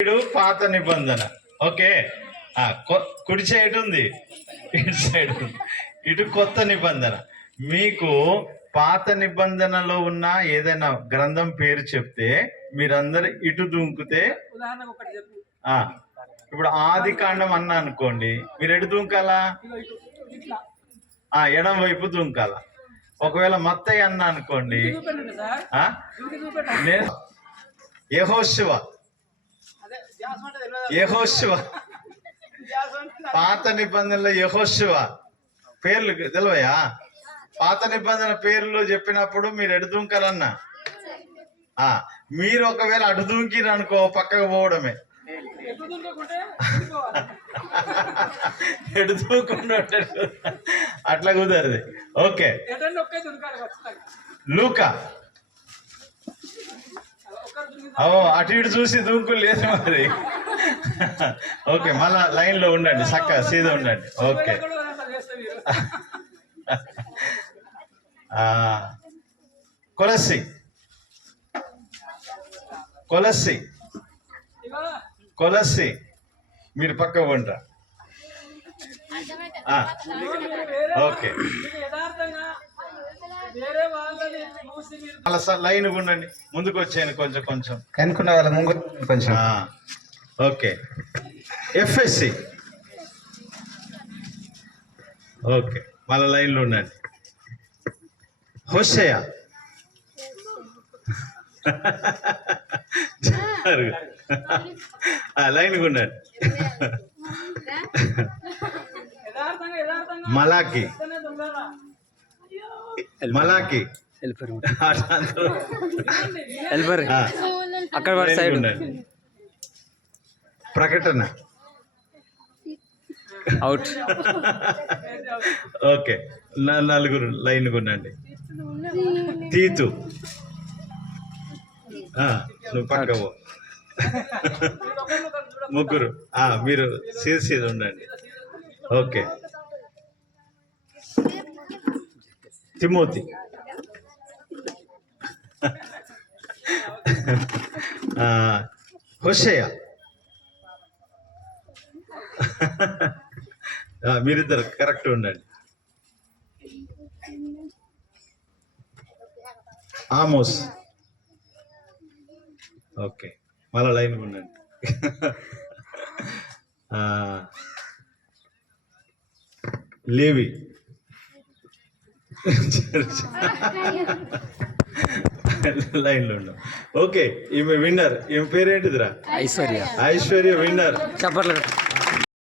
ఇటు పాత నిబంధన. ఓకే? కుడి సైడ్ ఉంది. ఇటు సైడ్ ఉంది. ఇటు కొత్త నిబంధన. మీకు పాత నిబంధనలో ఉన్న ఏదైనా గ్రంథం పేరు చెప్తే మీరందరు ఇటు దుంకుతే ఇప్పుడు ఆది కాండం అన్న అనుకోండి మీరు ఎటు దుంకాలా? ఎడం వైపు దుంకాల. ఒకవేళ మత్తయ్య అన్న అనుకోండి నేను యెహోషువ. అంటే పాత నిబంధనలో యెహోషువ. పేర్లు తెలివయా? పాత నిబంధన పేర్లు చెప్పినప్పుడు మీరు ఎటు దుంకాలన్నా ఆ మీరు ఒకవేళ అటు దుంకిరు అనుకో పక్కకు పోవడమే. ఎటు దుంకకుంటే దుంకోవాలి. ఎటు దూకుండా ఉంటాడు. అట్లా కుదరదు ఓకే లూకా. ఓ అటు ఇటు చూసి దూకులు లేదు మరి. ఓకే మళ్ళా లైన్లో ఉండండి చక్కగా సీదా ఉండండి. ఓకే. కొలసి. కొలసి. కొలసి. మీరు కొలస్సి కొలస్సి కొలస్సి మీరు పక్క ఉండరా ఓకే స- లైన్ ఉండండి. ముందుకు వచ్చాను కొంచెం కొంచెం. కనుక్కున్న వాళ్ళ ముందు కొంచెం. ఆ, ఓకే. ఎఫ్ఎస్సి. ఓకే మళ్ళా లైన్లో ఉండండి. హుషయ. లైన్గా ఉండండి. మలాకి. మలాకి. వెళ్ళిపోరు ఆ, అక్కడ వాడి సైడ్ ప్రకటన. Out okay. న- నలుగురు లైన్గా ఉండండి తీతు. ఆ, నువ్వు పక్క ముగ్గురు. ఆ, మీరు సీద ఉండండి. ఓకే. తిమోతి హుషయ ah, ah, మీరిద్దరు కరెక్ట్ ఉండండి. ఆమోస్ ఓకే మళ్ళా లైన్ ఉండండి. Ah, లేవి లైన్లో ఉండు ఓకే ఈమె విన్నర్ ఈమె పేరేంటిదిరా ఐశ్వర్య ఐశ్వర్య విన్నర్ చప్పట్లు కొట్టు.